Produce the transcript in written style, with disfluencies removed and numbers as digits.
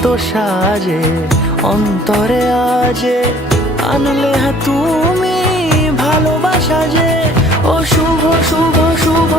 কত সাজে অন্তরে আজে আনলে হ্যাঁ তুমি ভালোবাসা যে। ও শুভ শুভ শুভ